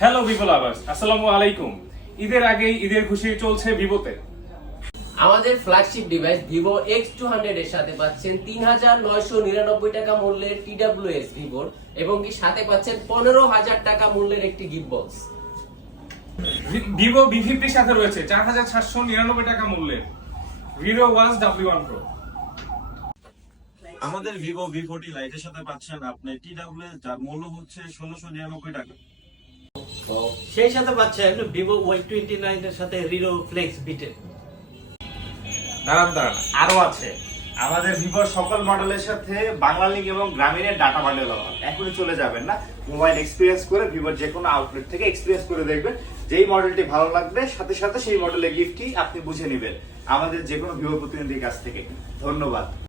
Hello Vivo lovers, আসসালামু আলাইকুম। ঈদের আগেই ঈদের খুশি চলছে ভিভোতে। আমাদের ফ্ল্যাগশিপ ডিভাইস ভিভো X200 এর সাথে পাচ্ছেন ৩৯৯৯ টাকা মূল্যের TWS ভিভোর এবং কি সাথে পাচ্ছেন ১৫,০০০ টাকা মূল্যের একটি গিফট বক্স। ভিভো V50 সাথে রয়েছে ৪৭৯৯ টাকা মূল্যের Vivo One W1 Pro। আমাদের ভিভো V40 লাইটের সাথে পাচ্ছেন আপনি TWS, যার মূল্য হচ্ছে ১৬৯৯ টাকা। সেই সাথে পাচ্ছেন ভিভো Y29 এর সাথে রিরো ফ্লেক্স বিটেন। দাঁড়ান আরো আছে আমাদের ভিভোর সকল মডেলের সাথে বাংলা লিংক এবং গ্রামীণের ডাটা বান্ডেল অফার। এখনই চলে যাবেন না, মোবাইল এক্সপিরিয়েন্স করে ভিভোর যে কোনো আউটলেট থেকে এক্সপিরিয়েন্স করে দেখবেন। যেই মডেলটি ভালো লাগবে সাথে সাথে সেই মডেলের গিফটই আপনি বুঝে নেবেন আমাদের যে কোনো ভিভো প্রতিনিধির কাছ থেকে। ধন্যবাদ।